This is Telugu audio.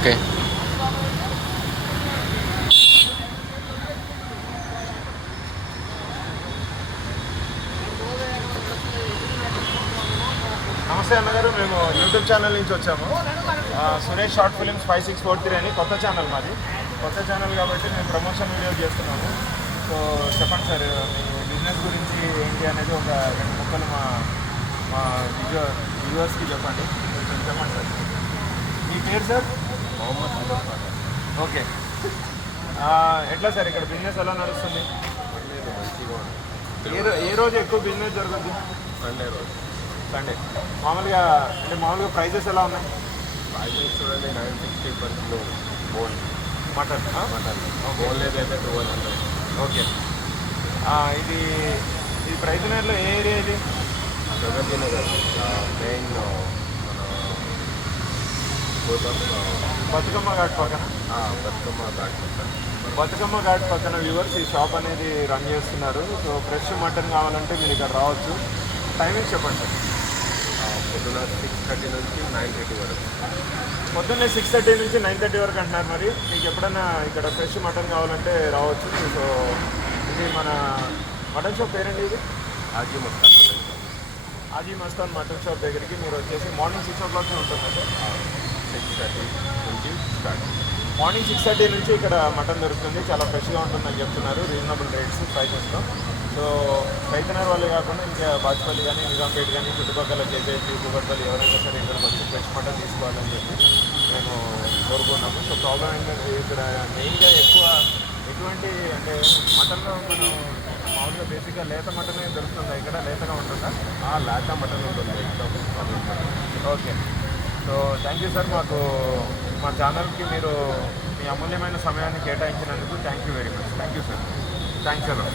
ఓకే. నమస్తే అన్నగారు, మేము యూట్యూబ్ ఛానల్ నుంచి వచ్చాము. సురేష్ షార్ట్ ఫిలిమ్స్ 5643 అని కొత్త ఛానల్ మాది. కొత్త ఛానల్ కాబట్టి మేము ప్రమోషన్ వీడియో చేస్తున్నాము. సో చెప్పండి సార్, మీ బిజినెస్ గురించి ఏంటి అనేది ఒక 2 ముక్కలు మా మా వ్యూవర్స్కి చెప్పండి. కొంచెం చెప్పండి సార్. మీ పేరు సార్? మొహమ్మద్. ఓకే. ఎట్లా సార్ ఇక్కడ బిజినెస్ ఎలా నడుస్తుంది? ఏ రోజు ఎక్కువ బిజినెస్ జరుగుతుంది? సండే రోజు. సండే. మామూలుగా ప్రైజెస్ ఎలా ఉన్నాయి? ప్రైజెస్ చూడండి, 960 per kilo బోన్ మటన్. బోన్లేదు అయితే 1200. ఓకే. ఇది ప్రైజ్ నేర్లో ఏ ఏరియా ఇది? ప్రగతి నగర్ మెయిన్ మన బతుకమ్మ ఘాట్ పక్కన. బతుకమ్మ ఘాట్ పక్కన. బతుకమ్మ ఘాట్ పక్కన వ్యూవర్స్ ఈ షాప్ అనేది రన్ చేస్తున్నారు. సో ఫ్రెష్ మటన్ కావాలంటే మీరు ఇక్కడ రావచ్చు. టైమింగ్ చెప్పండి సార్. పొద్దున 6:30 నుంచి 9:30 వరకు. పొద్దున్నే 6:30 నుంచి 9:30 వరకు అంటున్నారు. మరి మీకు ఎప్పుడైనా ఇక్కడ ఫ్రెష్ మటన్ కావాలంటే రావచ్చు. సో ఇది మన మటన్ షాప్ పేరండి. ఇది Aussie Mastan mutton shop. Aussie Mastan mutton shop దగ్గరికి మీరు వచ్చేసి మార్నింగ్ 6 o'clock ఉంటుంది సార్. 6:30 నుంచి స్టార్ట్. మార్నింగ్ 6:30 నుంచి ఇక్కడ మటన్ దొరుకుతుంది. చాలా ఫ్రెష్గా ఉంటుందని చెప్తున్నారు. రీజనబుల్ రేట్స్ ప్రైజెస్లో. సో రైతనగర్ వాళ్ళే కాకుండా ఇంకా బాజ్పల్లి కానీ, నిజాంపేట కానీ, చుట్టుపక్కల కేజీహెచ్, కూకట్పల్లి ఎవరైనా సరే ఇక్కడికి వచ్చి ఫ్రెష్ మటన్ తీసుకోవాలని చెప్పి మేము కోరుకున్నాము. సో ప్రాబ్లం ఏంటంటే ఇక్కడ మెయిన్గా ఎక్కువ ఎటువంటి అంటే మటన్లో మనం మామూలుగా బేసిక్గా లేత మటనే దొరుకుతుందా? ఇక్కడ లేతగా ఉంటుందా? లేత మటన్ ఉంటుంది exam. Okay. So thank you sir. మా ఛానల్కి మీరు మీ అమూల్యమైన సమయాన్ని కేటాయించినందుకు thank you very much. Thank you sir. Thanks అలా.